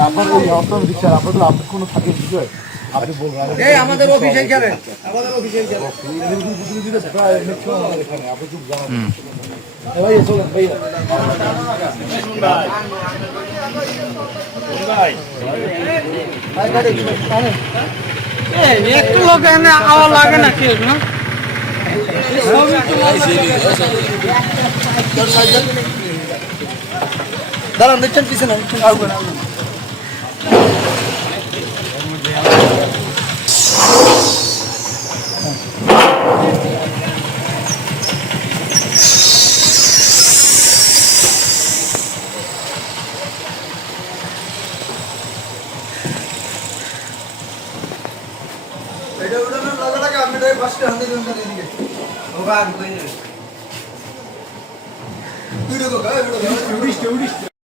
আপনার ওই আপনার বিচার আমাদের অফিস আমাদের অফিস একটু লোক আওয়া লাগে না কেউ না? দাঁড়ান দেখছেন পিছনে এটা উড়ানোর লাগা আপনি ফার্স্টে হাতে দেন তার এদিকে ও ভাই কই না তুই